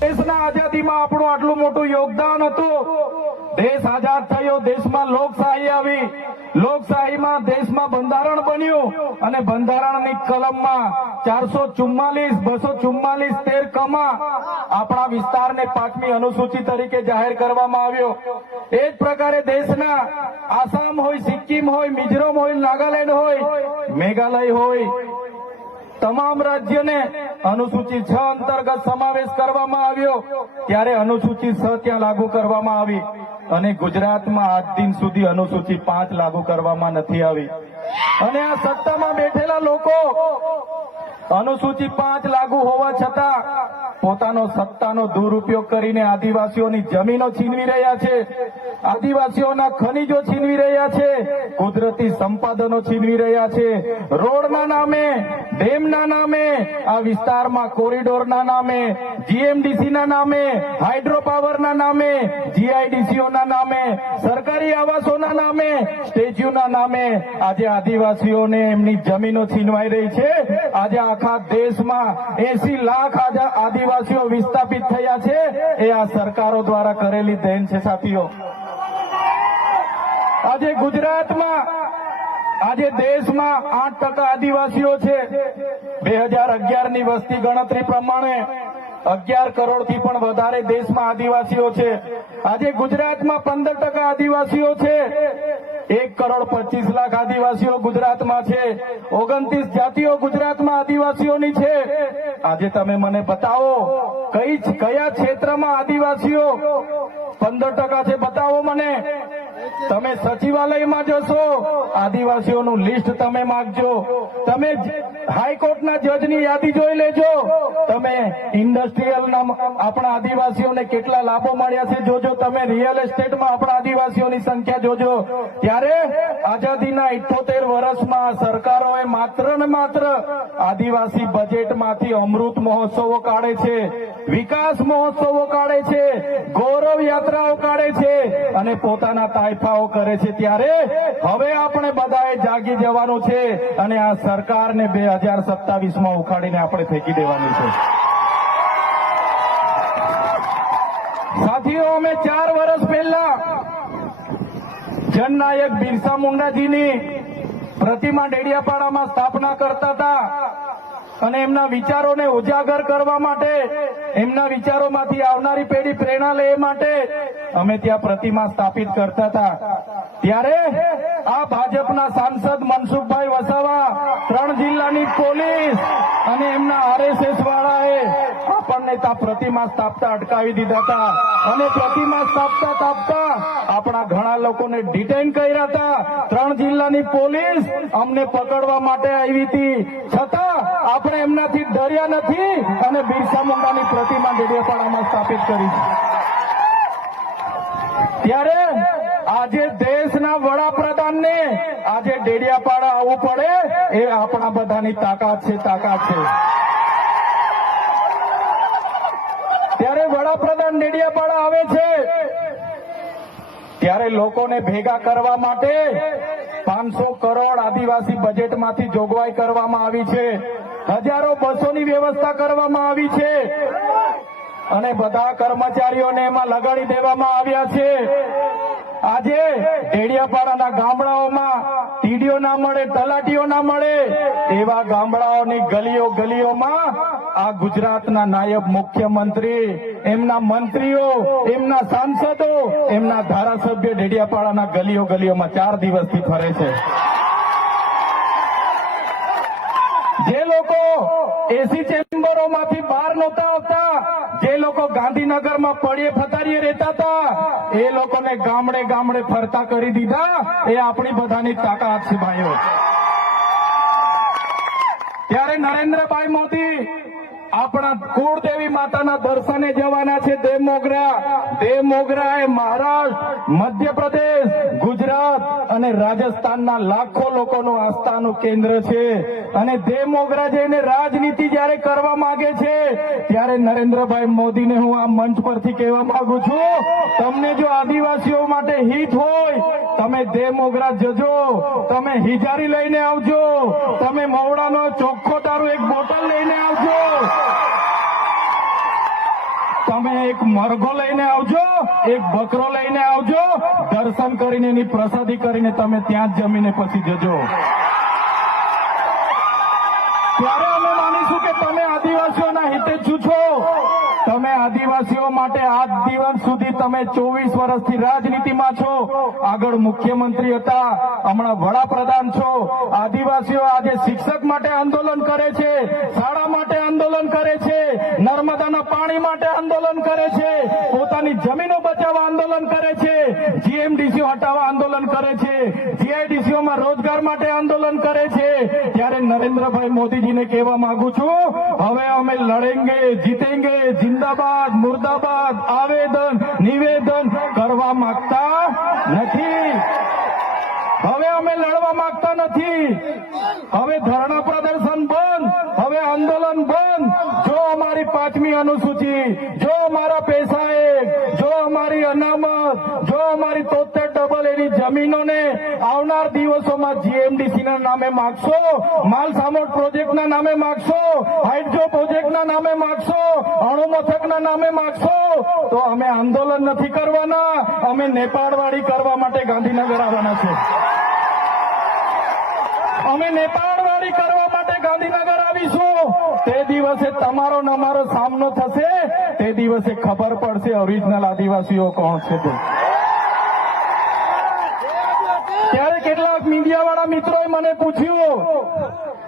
દેશના આઝાદીમાં આપણું આટલું મોટું યોગદાન હતું। દેશ આઝાદ થયો, દેશમાં લોકશાહી આવી, લોકશાહીમાં દેશમાં બંધારણ બન્યું અને બંધારણની કલમમાં 444, 244, 13 કમાં આપણા વિસ્તારને 5મી અનુસૂચિ તરીકે જાહેર કરવામાં આવ્યો। એ જ પ્રકારે દેશના આસામ હોય, સિક્કિમ હોય, મિઝોરમ હોય, નાગાલેન્ડ હોય, મેઘાલય હોય, તમામ રાજ્યને અનુસૂચિ 6 અંતર્ગત સમાવેશ કરવામાં આવ્યો। ત્યારે અનુસૂચિ 6 ત્યાં લાગુ કરવામાં આવી અને ગુજરાતમાં આજ દિન સુધી અનુસૂચિ 5 લાગુ કરવામાં નથી આવી। અને આ સત્તામાં બેઠેલા લોકો અનુસૂચિ 5 લાગુ હોવા છતાં પોતાનો સત્તાનો દુરુપયોગ કરીને આદિવાસીઓની જમીનો છીનવી રહ્યા છે, આદિવાસીઓના ખનીજો છીનવી રહ્યા છે, કુદરતી સંપાદનો છીનવી રહ્યા છે। રોડના નામે, ડેમના નામે, આ વિસ્તારમાં કોરિડોરના નામે, જીએમડીસીના નામે, હાઇડ્રો પાવરના નામે, જીઆઈડીસીઓના નામે, સરકારી આવાસોના નામે, સ્ટેચ્યુના નામે આજે આદિવાસીઓને એમની જમીનો છીનવાઈ રહી છે। આજે આખા દેશમાં 80 લાખ આદિવાસીઓ વિસ્થાપિત થયા છે। એ આ સરકારો દ્વારા કરેલી દેન છે સાથીઓ। આજે ગુજરાતમાં, આજે દેશમાં 8% આદિવાસીઓ છે। 2011ની વસ્તી ગણતરી પ્રમાણે 11 કરોડથી પણ વધારે દેશમાં આદિવાસીઓ છે। આજે ગુજરાતમાં 15% આદિવાસીઓ છે। 1,25,00,000 આદિવાસીઓ ગુજરાતમાં છે। 29 જાતિઓ ગુજરાતમાં આદિવાસીઓની છે। આજે તમે મને બતાવો કયા ક્ષેત્રમાં આદિવાસીઓ 15% છે, બતાવો મને। તમે સચિવાલયમાં જશો, આદિવાસીઓનું લિસ્ટ તમે માંગજો, તમે હાઈકોર્ટના જજની યાદી જોઈ લેજો, તમે ઇન્ડસ્ટ્રીયલના આપણા આદિવાસીઓને કેટલા લાભો મળ્યા છે જોજો, તમે રિયલ એસ્ટેટમાં આપણા આદિવાસીઓની સંખ્યા જોજો। ત્યારે આઝાદીના 78 વર્ષમાં સરકારોએ માત્ર ને માત્ર આદિવાસી બજેટમાંથી અમૃત મહોત્સવો કાઢે છે, વિકાસ મહોત્સવો કાઢે છે, ગૌરવ યાત્રાઓ કાઢે છે અને પોતાના તાઇફાઓ કરે છે। ત્યારે હવે આપણે બધાએ જાગી જવાનું છે અને આ સરકારને 2027માં ઉખાડીને આપણે ફેંકી દેવાની છે। સાથીઓ, અમે 4 વર્ષ પહેલા જનનાયક બિરસા મુંડાજીની પ્રતિમા ડેડિયાપાડામાં સ્થાપના કરતા હતા અને એમના વિચારોને ઉજાગર કરવા માટે, એમના વિચારોમાંથી આવનારી પેઢી પ્રેરણા લે માટે અમે ત્યાં પ્રતિમા સ્થાપિત કરતા હતા। ત્યારે આ ભાજપના સાંસદ મનસુખભાઈ વસાવા, 3 જિલ્લાની પોલીસ અને એમના આરએસએસ વાળાએ આપણને ત્યાં પ્રતિમા સ્થાપતા અટકાવી દીધા હતા અને પ્રતિમા સ્થાપતા આપણા ઘણા લોકોને ડિટેન કર્યા હતા। 3 જિલ્લાની પોલીસ અમને પકડવા માટે આવી હતી, છતાં આપણે એમનાથી ડર્યા નથી અને બિરસા મુંડાની પ્રતિમા ડેડિયાપાડામાં સ્થાપિત કરી છે। ત્યારે આજે દેશના વડાપ્રધાનને આજે ડેડિયાપાડા આવવું પડે એ આપણા બધાની તાકાત છે। ત્યારે વડાપ્રધાન ડેડિયાપાડા આવે છે ત્યારે લોકોને ભેગા કરવા માટે 500 કરોડ આદિવાસી બજેટમાંથી જોગવાઈ કરવામાં આવી છે। હજારો બસોની વ્યવસ્થા કરવામાં આવી છે અને બધા કર્મચારીઓને એમાં લગાડી દેવામાં આવ્યા છે। આજે ડેડિયાપાડાના ગામડાઓમાં ટીડીઓ ના મળે, તલાટીઓ ના મળે એવા ગામડાઓની ગલીઓમાં આ ગુજરાતના નાયબ મુખ્યમંત્રી, એમના મંત્રીઓ, એમના સાંસદો, એમના ધારાસભ્ય ડેડિયાપાડાના ગલીઓમાં 4 દિવસથી ફરે છે। જે લોકો એસી ચેમ્બરોમાંથી બહાર નહોતા આવતા, જે લોકો ગાંધીનગરમાં પડીએ ફતારીએ રહેતા હતા, એ લોકોને ગામડે ફરતા કરી દીધા। એ આપણી બધાની તાકાત છે ભાઈઓ। ત્યારે નરેન્દ્રભાઈ મોદી આપણા કુળદેવી માતાના દર્શને જવાના છે। દેવ મોગરા એ મહારાષ્ટ્ર, મધ્યપ્રદેશ, ગુજરાત ગુજરાત અને રાજસ્થાનના લાખો લોકોનું આસ્થાનું કેન્દ્ર છે અને દેવ મોગરા જઈને રાજનીતિ જ્યારે કરવા માંગે છે ત્યારે નરેન્દ્રભાઈ મોદીને હું આ મંચ પરથી કહેવા માંગુ છું, તમને જો આદિવાસીઓ માટે હિત હોય તમે દેવ મોગરા જજો, તમે હિજારી લઈને આવજો, તમે મવડાનો ચોખ્ખો દારૂ એક બોટલ લઈને આવજો, તમે એક મરઘો લઈને આવજો, એક બકરો લઈને આવજો, દર્શન કરીને એની પ્રસાદી કરીને તમે ત્યાં જ જમીને પછી જજો. ત્યારે અમે માનીશું કે તમે આદિવાસીઓના હિતે જ છો. તમે આદિવાસીઓ માટે આજ દિવસ સુધી તમે 24 વર્ષથી રાજનીતિમાં છો, આગળ મુખ્યમંત્રી હતા, હમણાં વડાપ્રધાન છો. આદિવાસીઓ આજે શિક્ષક માટે આંદોલન કરે છે, શાળા માટે આંદોલન કરે છે, નર્મદાના પાણી માટે આંદોલન કરે છે, પોતાની જમીનો બચાવવા આંદોલન કરે છે, જીએમડીસીઓ હટાવવા આંદોલન કરે છે, જીઆઈડીસીઓમાં રોજગાર માટે આંદોલન કરે છે. ત્યારે નરેન્દ્રભાઈ મોદીજીને કહેવા માંગુ છું, હવે અમે લડેંગે, જીતેંગે, જિંદાબાદ, મુર્દાબાદ, આવેદન નિવેદન કરવા માંગતા નથી. હવે અમે લડવા માંગતા નથી. હવે ધરણા પ્રદર્શન બંધ, હવે આંદોલન બંધ. જો અમારી 5મી અનુસૂચિ, જો અમારા પૈસા, જો અમારી અનામત, જો અમારી 73 એની જમીનોને આવનાર દિવસોમાં જીએમડીસીના નામે માગશો, માલસામોટ પ્રોજેક્ટના નામે માગશો, હાઇડ્રો પ્રોજેક્ટના નામે માગશો, અણુ મથકના નામે માગશો, તો અમે આંદોલન નથી કરવાના, અમે નેપાળવાડી કરવા માટે ગાંધીનગર આવવાના છે. અમે નેપાળવાડી કરવા માટે ગાંધીનગર આવીશું. તે દિવસે તમારો ને અમારો સામનો થશે, તે દિવસે ખબર પડશે ઓરિજિનલ આદિવાસીઓ કોણ છે. ત્યારે કેટલાક મીડિયાવાળા મિત્રોએ મને પૂછ્યું,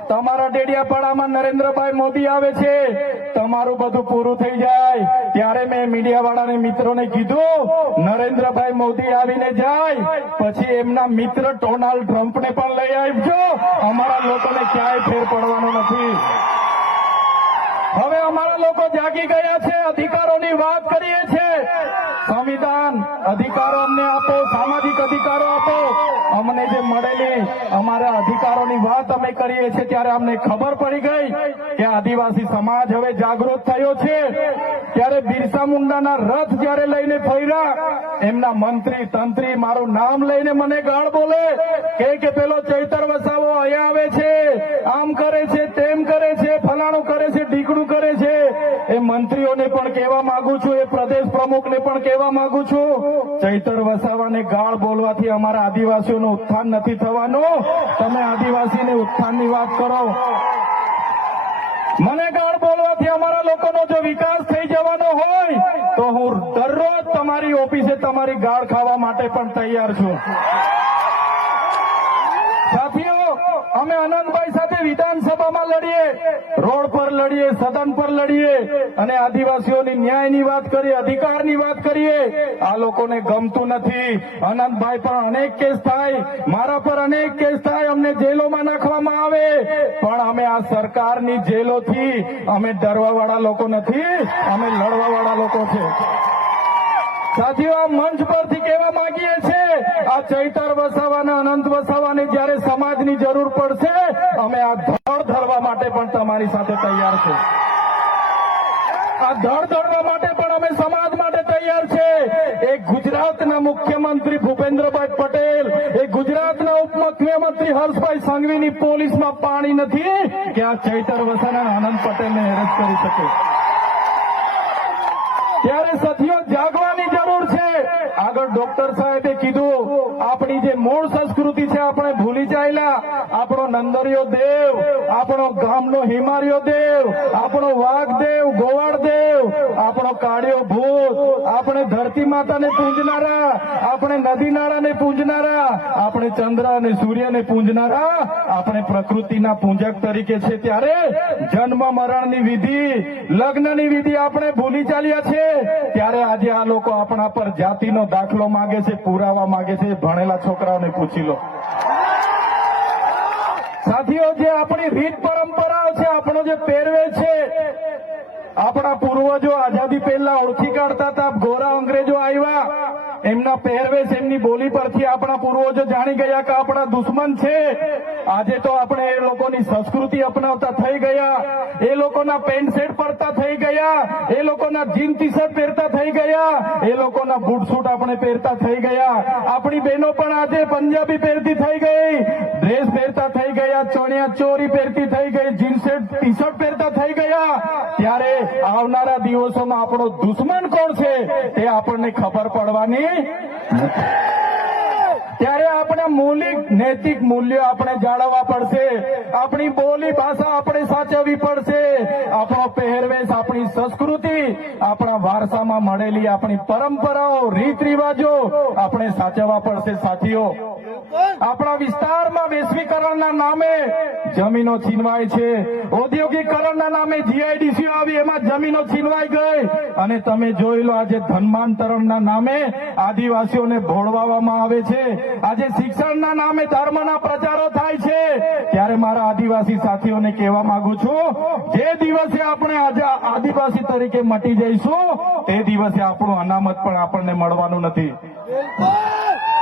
તમારા ડેડિયાપાડામાં નરેન્દ્રભાઈ મોદી આવે છે, તમારું બધું પૂરું થઈ જાય. ત્યારે મેં મીડિયાવાળાને મિત્રોને કીધું, નરેન્દ્રભાઈ મોદી આવીને જાય પછી એમના મિત્ર ડોનાલ્ડ ટ્રમ્પને પણ લઈ આવજો, અમારા લોકોને ક્યાંય ફેર પડવાનો નથી. હવે અમારા લોકો જાગી ગયા છે, અધિકારોની વાત કરીએ છીએ. સંવિધાન અધિકારો અમને આપો, સામાજિક અધિકારો આપો. અમને જે મળેલી અમારા અધિકારોની વાત અમે કરીએ છીએ ત્યારે અમને ખબર પડી ગઈ કે આદિવાસી સમાજ હવે જાગૃત થયો છે. ત્યારે બિરસા મુંડાના રથ જયારે લઈને ફર્યા, એમના મંત્રી તંત્રી મારું નામ લઈને મને ગાળ બોલે કે પેલો ચૈતર વસાવો અહીંયા આવે છે, આમ કરે છે, તેમ કરે છે, ફલાણું કરે છે, ઢીકડું કરે છે. એ મંત્રીઓને પણ કહેવા માંગુ છું, એ પ્રદેશ પ્રમુખને પણ કહેવા માંગુ છું, ચૈતર વસાવાને ગાળ બોલવાથી અમારા આદિવાસીઓનું ઉત્થાન નથી થવાનું. તમે આદિવાસીને ઉત્થાનની વાત કરો. મને ગાળ બોલવાથી અમારા લોકોનો જો વિકાસ થઈ જવાનો હોય તો હું દરરોજ તમારી ઓફિસે તમારી ગાળ ખાવા માટે પણ તૈયાર છું. સાથીઓ, અમે અનંતભાઈ સાથે વિધાનસભામાં લડીએ, રોડ પર લડીએ, સદન પર લડીએ અને આદિવાસીઓની ન્યાયની વાત કરીએ, અધિકારની વાત કરીએ. આ લોકોને ગમતું નથી. અનંતભાઈ પર અનેક કેસ થાય, મારા પર અનેક કેસ થાય, અમને જેલોમાં નાખવામાં આવે, પણ અમે આ સરકારની જેલોથી અમે ડરવાવાળા લોકો નથી, અમે લડવાવાળા લોકો છે. સાથીઓ, આ મંચ પરથી કહેવા માંગીએ છીએ, આ ચૈતર વસાવાના, અનંત વસાવાને જયારે સમાજની જરૂર પડશે અમે આ ધડ ધરવા માટે પણ તમારી સાથે તૈયાર છે. આ ધડ ધરવા માટે પણ અમે સમાજ માટે તૈયાર છે. એક ગુજરાતના મુખ્યમંત્રી ભૂપેન્દ્રભાઈ પટેલ, એક ગુજરાતના ઉપમુખ્યમંત્રી હર્ષભાઈ સંઘવીની પોલીસમાં પાણી નથી કે આ ચૈતર વસાવાના અનંત પટેલને હેરાન કરી શકે. ત્યારે સાથીઓ, જાગવાની જરૂર છે. આગળ ડોક્ટર સાહેબે કીધું, આપણી જે મૂળ સંસ્કૃતિ છે આપણે ભૂલી ચાલ્યા. આપણો નંદરિયો દેવ, આપણો ગામનો હિમારિયો દેવ, આપણો વાઘ દેવ, ગોવાળ દેવ, આપણો કાળિયો ભૂત, આપણે ધરતી માતાને પૂજનારા, આપણે નદી નાળાને પૂજનારા, આપણે ચંદ્ર અને સૂર્યને પૂજનારા, આપણે પ્રકૃતિના પૂજક તરીકે છે. ત્યારે જન્મ મરણની વિધિ, લગ્નની વિધિ આપણે ભૂલી ચાલ્યા છે. ત્યારે આજે આ લોકો આપણા પર જાતિનો દાખલો માંગે છે, પુરાવા માંગે છે. ભણેલા છોકરાઓને પૂછી લો. સાથીઓ, જે આપણી રીત પરંપરાઓ છે, આપણો જે પહેરવેશ છે, આપણા પૂર્વજો આઝાદી પહેલા ઓળખી કાઢતા હતા. ગોરા અંગ્રેજો આવ્યા, એમના પહેરવેશ, એમની બોલી પરથી આપણા પૂર્વજો જાણી ગયા કે આપણા દુશ્મન છે. આજે તો આપણે એ લોકોની સંસ્કૃતિ અપનાવતા થઈ ગયા, એ લોકોના પેન્ટ શર્ટ પહેરતા થઈ ગયા, એ લોકોના જીન ટી શર્ટ પહેરતા થઈ ગયા, એ લોકોના બૂટ સૂટ આપણે પહેરતા થઈ ગયા. આપણી બહેનો પણ આજે પંજાબી પહેરતી થઈ ગઈ, ડ્રેસ પહેરતા થઈ ગયા, ચણિયા ચોરી પહેરતી થઈ ગઈ, જીન્સ ટી શર્ટ પહેરતા થઈ ગયા. ત્યારે આવનારા દિવસોમાં આપણો દુશ્મન કોણ છે તે આપણને ખબર પડવાની નથી. ત્યારે આપણે મૌલિક નૈતિક મૂલ્યો આપણે જાળવવા પડશે. આપણી બોલી ભાષા આપણે સાચવવી પડશે. આપણો પહેરવેશ, આપણી સંસ્કૃતિ, આપણા વારસામાં મળેલી આપણી પરંપરાઓ, રીત રિવાજો આપણે સાચવવા પડશે. સાથીઓ, આપણા વિસ્તારમાં વૈશ્વિકરણના નામે જમીનો છીનવાય છે. ઔદ્યોગિકરણના નામે જીઆઈડીસી આવી, એમાં જમીનો છીનવાઈ ગઈ. અને તમે જોઈ લો, આજે ધર્માંતરણના નામે આદિવાસીઓને ભોળવામાં આવે છે. આજે શિક્ષણના નામે ધર્મના પ્રચારો થાય છે. ત્યારે મારા આદિવાસી સાથીઓને કહેવા માંગુ છું, જે દિવસે આપણે આજે આદિવાસી તરીકે મટી જઈશું તે દિવસે આપણું અનામત પણ આપણને મળવાનું નથી.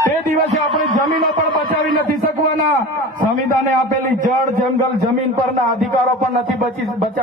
તે દિવસે આપણે જમીનો પણ બચાવી નથી શકવાના. સંવિધાને આપેલી જળ, જંગલ, જમીન પરના અધિકારો પણ નથી બચાવી